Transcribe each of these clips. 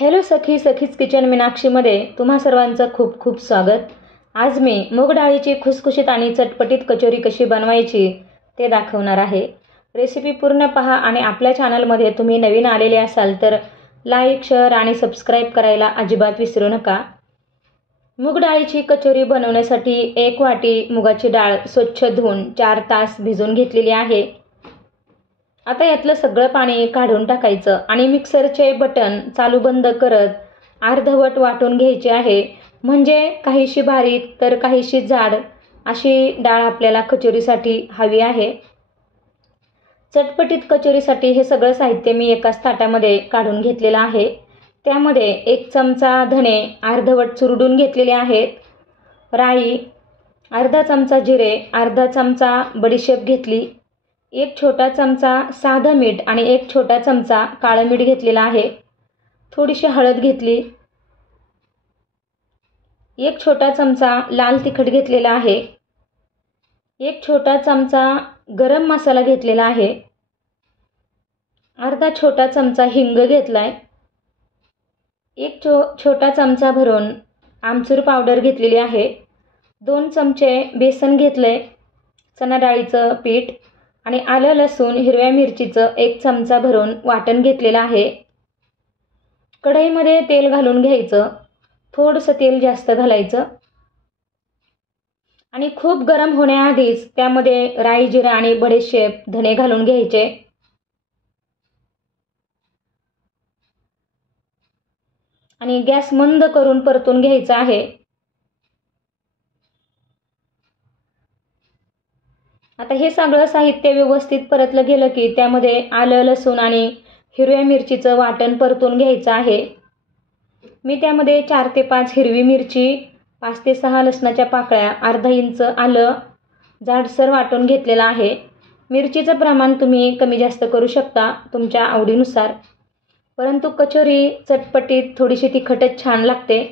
Hello सखीज kitchen मीनाक्षीमध्ये तुम्हा सर्वांचं खूप खूप स्वागत। आज मी मूग डाळीची खुसखुशीत आणि चटपटीत कचोरी कशी बनवायची ते दाखवणार आहे। रेसिपी पूर्ण पहा आणि आपल्या चॅनलमध्ये तुम्ही नवीन आलेले असाल तर लाईक, शेअर आणि सबस्क्राईब करायला अजिबात विसरू नका। मूग डाळीची कचोरी बनवण्यासाठी 1 वाटी मुगाची डाळ स्वच्छ धुवून 4 तास भिजवून घेतलेली आहे। आता यातलं सगळं पाणी काढून टाकायचं आणि मिक्सरचे बटन चालू बंद करत अर्धवट वाटून घ्यायचे आहे। म्हणजे काहीशी बारीक तर काहीशी जाड अशी डाळ आपल्याला कचोरीसाठी हवी आहे। चटपटीत कचोरीसाठी हे सगळं साहित्य मी एकाच ताटामध्ये काढून घेतलेलं आहे। त्यामध्ये 1 चमचा धणे अर्धवट चुरडून घेतलेले आहेत। राई, अर्धा चमचा जिरे, अर्धा चमचा बडीशेप घेतली, 1 छोटा चमचा साधं मीठ आणि 1 छोटा चमचा काळं मीठ घेतलेलं आहे। थोडीशी हळद घेतली, 1 छोटा चमचा लाल तिखट घेतलेला आहे, 1 छोटा चमचा गरम मसाला घेतलेला आहे, अर्धा छोटा चमचा हिंग घेतलाय, 1 छोटा चमचा भरून आमचूर पावडर घेतलेली आहे, 2 चमचे बेसन घेतले, चणा डाळीचं पीठ आणि आलं लसूण हिरव्या मिरचीचं 1 चमचा भरून वाटण घेतलेलं आहे। कढईमध्ये तेल घालून घ्यायचं, थोडंसं तेल जास्त घालायचं आणि खूप गरम होण्याआधीच त्यामध्ये राई, जिरा आणि बडीशेप, धणे घालून घ्यायचे आणि गॅस मंद करून परतून घ्यायचा आहे। आता हे सगळं साहित्य व्यवस्थित परतलं गेलं की त्यामध्ये आलं, लसूण आणि हिरव्या मिरचीचं वाटण परतून घ्यायचं आहे। मी त्यामध्ये 4 ते 5 हिरवी मिरची, 5 ते 6 लसणाच्या पाकळ्या, अर्धा इंच आलं जाडसर वाटून घेतलेलं आहे। मिरचीचं प्रमाण तुम्ही कमी जास्त करू शकता तुमच्या आवडीनुसार, परंतु कचोरी चटपटीत थोडीशी तिखटच छान लागते।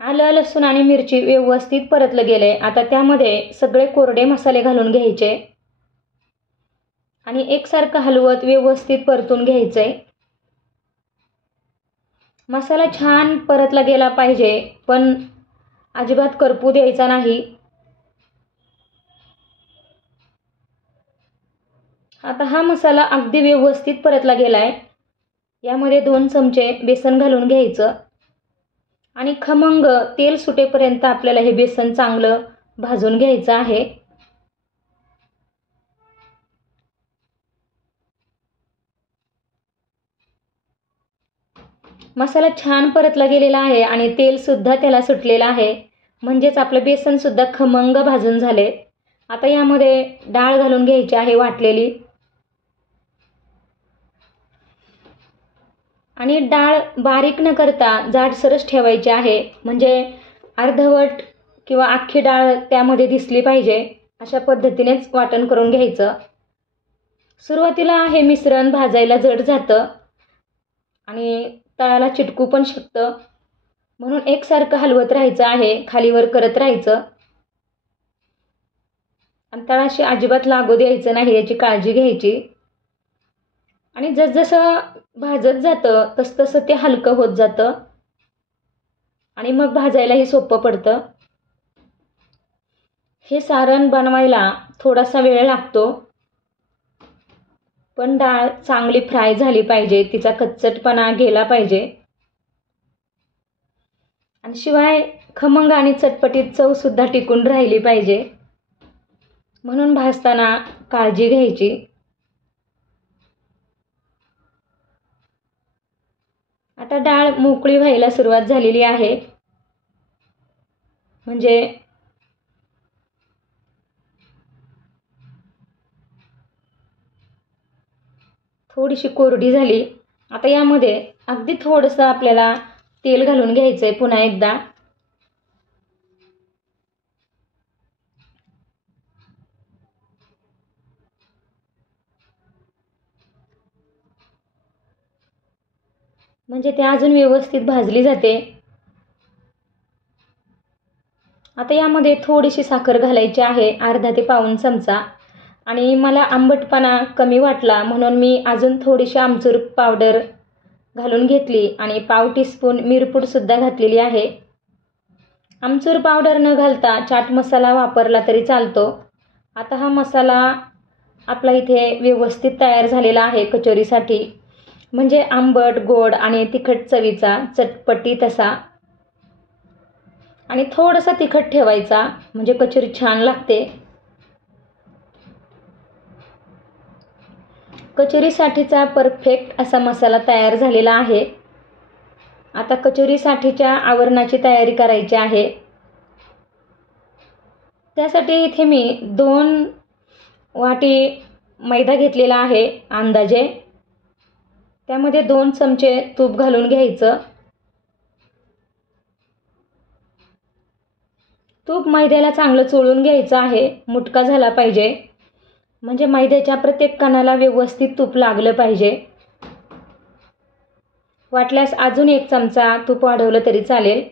आलं, लसूण आणि मिरची व्यवस्थित परतलं गेले। आता त्यामध्ये सगळे कोरडे मसाले घालून घ्यायचे आणि एकसारखं हलवत व्यवस्थित परतून घ्यायचे। मसाला छान परतला गेला पाहिजे, पण अजिबात करपू द्यायचा नाही। आता हा मसाला अगदी व्यवस्थित परतला गेलाय। यामध्ये 2 चमचे बेसन घालून घ्यायचं आणि खमंग तेल सुटेपर्यंत आपल्याला हे बेसन चांगलं भाजून घ्यायचं आहे। मसाला छान परतला गेलेला आहे आणि तेल सुद्धा त्याला सुटलेलं आहे, म्हणजेच आपलं बेसन सुद्धा खमंग भाजून झाले। आता यामध्ये डाळ घालून घ्यायची आहे वाटलेली आणि डाळ बारीक न करता जाडसरच ठेवायची आहे, म्हणजे अर्धवट किंवा अख्खी डाळ त्यामध्ये दिसली पाहिजे अशा पद्धतीनेच वाटण करून घ्यायचं। सुरुवातीला हे मिश्रण भाजायला जड जातं आणि तळाला चिटकू पण शकतं, म्हणून एकसारखं हलवत राहायचं आहे, खालीवर करत राहायचं आणि तळाशी अजिबात लागू द्यायचं नाही याची काळजी घ्यायची। आणि जसजसं भाजत जातं तसतसं ते हलकं होत जातं आणि मग भाजायलाही सोपं पडतं। हे सारण बनवायला थोडासा वेळ लागतो, पण डाळ चांगली फ्राय झाली पाहिजे, तिचा कच्चटपणा गेला पाहिजे आणि शिवाय खमंग आणि चटपटीत चव सुद्धा टिकून राहिली पाहिजे, म्हणून भाजताना काळजी घ्यायची। आता डाळ मोकळी व्हायला सुरुवात झालेली आहे, म्हणजे थोडीशी कोरडी झाली। आता यामध्ये अगदी थोडंसं आपल्याला तेल घालून घ्यायचंय पुन्हा एकदा, म्हणजे ते अजून व्यवस्थित भाजली जाते। आता यामध्ये थोडीशी साखर घालायची आहे, अर्धा ते पाऊण चमचा, आणि मला आंबटपणा कमी वाटला, म्हणून मी अजून थोडीशी आमचूर पावडर घालून घेतली आणि पाव टीस्पून मिरपूडसुद्धा घातलेली आहे. आमचूर पावडर न घालता चाट मसाला वापरला तरी चालतो. आता हा मसाला आपला इथे व्यवस्थित तयार झालेला आहे कचोरीसाठी. म्हणजे आंबट, गोड आणि तिखट चवीचा, चटपटीत असा. आणि थोडासा तिखट ठेवायचा म्हणजे कचोरी छान लागते. कचोरीसाठीचा परफेक्ट असा मसाला तयार झालेला आहे. आता कचोरीसाठीच्या आवरणाची तयारी करायची आहे. त्यासाठी इथे मी 2 वाटी मैदा घेतलेला आहे अंदाजे. त्यामध्ये 2 चमचे तूप घालून घ्यायचं. तूप मैद्याला चांगलं चोळून घ्यायचं आहे, मुटका झाला पाहिजे. म्हणजे मैद्याच्या प्रत्येक कणाला व्यवस्थित तूप लागलं पाहिजे. वाटल्यास अजून 1 चमचा तूप वाढवलं तरी चालेल.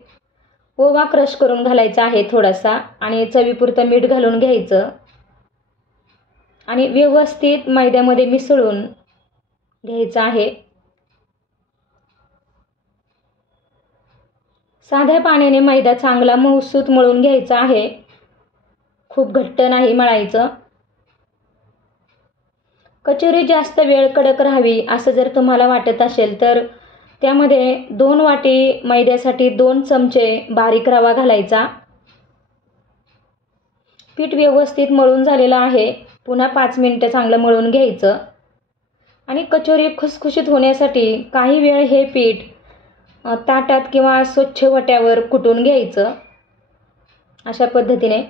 ओवा क्रश करून घालायचा आहे थोडासा आणि चवीपुरतं मीठ घालून घ्यायचं आणि व्यवस्थित मैद्यामध्ये मिसळून घ्यायचं आहे. साध्या पाण्याने मैदा चांगला मऊसूत मळून घ्यायचा आहे. खूप घट्ट नाही मळायचं. कचोरी जास्त वेळ कडक राहावी असं जर तुम्हाला वाटत असेल तर त्यामध्ये 2 वाटी मैद्यासाठी 2 चमचे बारीक रवा घालायचा. पीठ व्यवस्थित मळून झालेलं आहे. पुन्हा 5 मिनिटं चांगलं मळून घ्यायचं आणि कचोरी खुसखुशीत होण्यासाठी काही वेळ हे पीठ ताटात किंवा स्वच्छ वट्यावर कुटून घ्यायचं. अशा पद्धतीने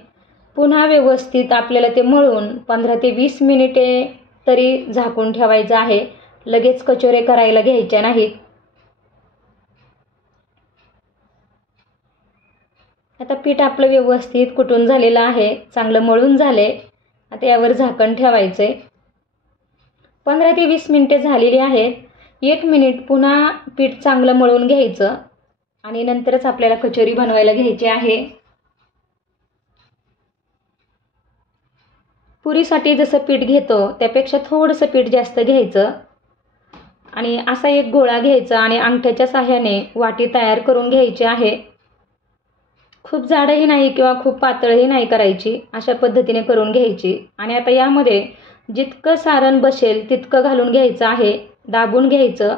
पुन्हा व्यवस्थित आपल्याला ते मळून 15 ते 20 मिनिटे तरी झाकून ठेवायचं आहे. लगेच कचोरे करायला घ्यायच्या नाहीत. आता पीठ आपलं व्यवस्थित कुटून झालेलं आहे, चांगलं मळून झाले. आता यावर झाकण ठेवायचे. 15 ते 20 मिनिटे झालेली आहेत. 1 मिनिट पुन्हा पीठ चांगलं मळून घ्यायचं आणि नंतरच आपल्याला कचोरी बनवायला घ्यायची आहे. पुरीसाठी जसं पीठ घेतो त्यापेक्षा थोडंसं पीठ जास्त घ्यायचं आणि असा एक गोळा घ्यायचा आणि अंगठ्याच्या साहाय्याने वाटी तयार करून घ्यायची आहे. खूप जाडही नाही किंवा खूप पातळही नाही करायची, अशा पद्धतीने करून घ्यायची. आणि आता यामध्ये जितकं सारण बसेल तितकं घालून घ्यायचं आहे. दाबून घ्यायचं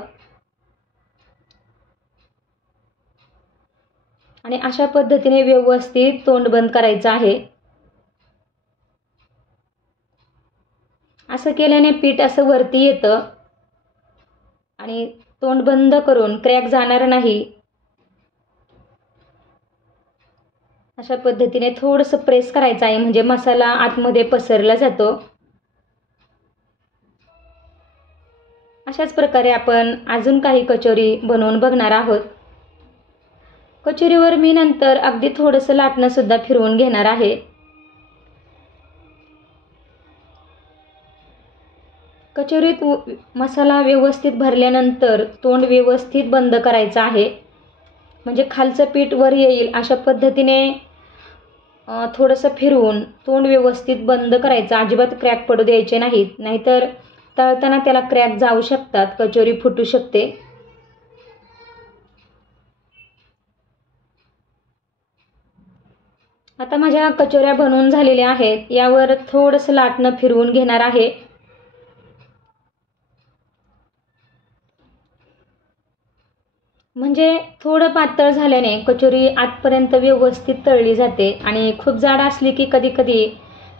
आणि अशा पद्धतीने व्यवस्थित तोंड बंद करायचं आहे. असं केल्याने पीठ असं वरती येतं आणि तोंड बंद करून क्रॅक जाणार नाही. अशा पद्धतीने थोडंसं प्रेस करायचं आहे म्हणजे मसाला आतमध्ये पसरला जातो. अशाच प्रकारे आपण अजून काही कचोरी बनवून बघणार आहोत. कचोरीवर मी नंतर अगदी थोडंसं लाटणं सुद्धा फिरवून घेणार आहे. कचोरीत मसाला व्यवस्थित भरल्यानंतर तोंड व्यवस्थित बंद करायचं आहे. म्हणजे खालचं पीठ वर येईल अशा पद्धतीने थोडंसं फिरवून तोंड व्यवस्थित बंद करायचं. अजिबात क्रॅक पडू द्यायचे नाहीत, नाहीतर तळताना त्याला क्रॅक जाऊ शकतात, कचोरी फुटू शकते. आता माझ्या कचोऱ्या बनवून झालेल्या आहेत. यावर थोडंसं लाटणं फिरवून घेणार आहे. म्हणजे थोडं पातळ झाल्याने कचोरी आतपर्यंत व्यवस्थित तळली जाते आणि खूप जाड असली की कधी कधी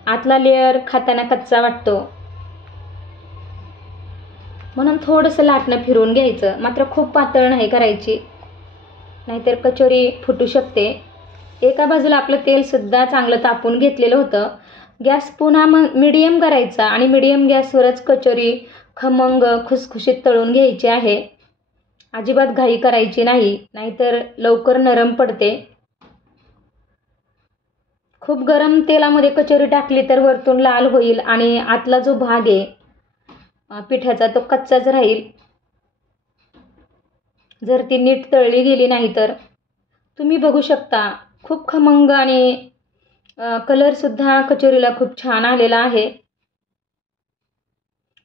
आतला लेअर खाताना कच्चा वाटतो. म्हणून थोडंसं लाटणं फिरवून घ्यायचं. मात्र खूप पातळ नाही करायची, नाहीतर कचोरी फुटू शकते. एका बाजूला आपलं तेलसुद्धा चांगलं तापून घेतलेलं होतं. गॅस पुन्हा मिडियम करायचा आणि मिडियम गॅसवरच कचोरी खमंग खुसखुशीत तळून घ्यायची आहे. अजिबात घाई करायची नाही, नाहीतर लवकर नरम पडते. खूप गरम तेलामध्ये कचोरी टाकली तर वरतून लाल होईल आणि आतला जो भाग आहे पिठाचा तो कच्चाच राहील जर ती नीट तळली गेली नाही तर. तुम्ही बघू शकता खूप खमंग आणि कलरसुद्धा कचोरीला खूप छान आलेला आहे.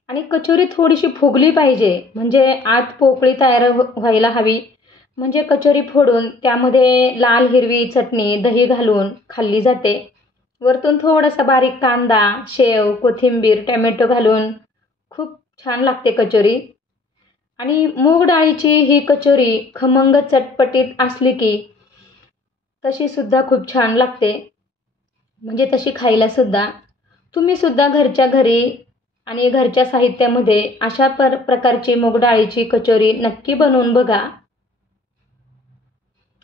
आणि कचोरी थोडीशी फुगली पाहिजे, म्हणजे आत पोकळी तयार व्हायला हवी. म्हणजे कचोरी फोडून त्यामध्ये लाल हिरवी चटणी दही घालून खाल्ली जाते. वरतून थोडासा बारीक कांदा, शेव, कोथिंबीर, टोमॅटो घालून खूप छान लागते कचोरी. आणि मूग डाळीची ही कचोरी खमंग चटपटीत असली की तशी सुद्धा खूप छान लागते, म्हणजे तशी खायला सुद्धा. तुम्ही सुद्धा घरच्या घरी आणि घरच्या साहित्यामध्ये अशा प्रकारची मूग डाळीची कचोरी नक्की बनवून बघा.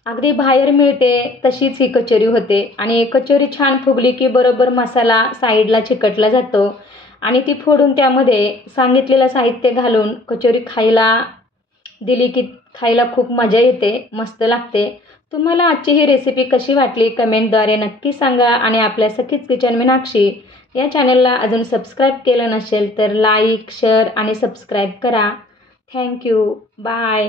अगदी बाहेर मिळते तशीच ही कचोरी होते. आणि कचोरी छान फुगली की बरोबर मसाला साईडला चिकटला जातो आणि ती फोडून त्यामध्ये सांगितलेलं साहित्य घालून कचोरी खायला दिली की खायला खूप मजा येते, मस्त लागते. तुम्हाला आजची ही रेसिपी कशी वाटली कमेंटद्वारे नक्की सांगा. आणि आपल्या सखीच किचन मीनाक्षी या चॅनलला अजून सबस्क्राईब केलं नसेल तर लाईक, शेअर आणि सबस्क्राईब करा. थँक्यू. बाय.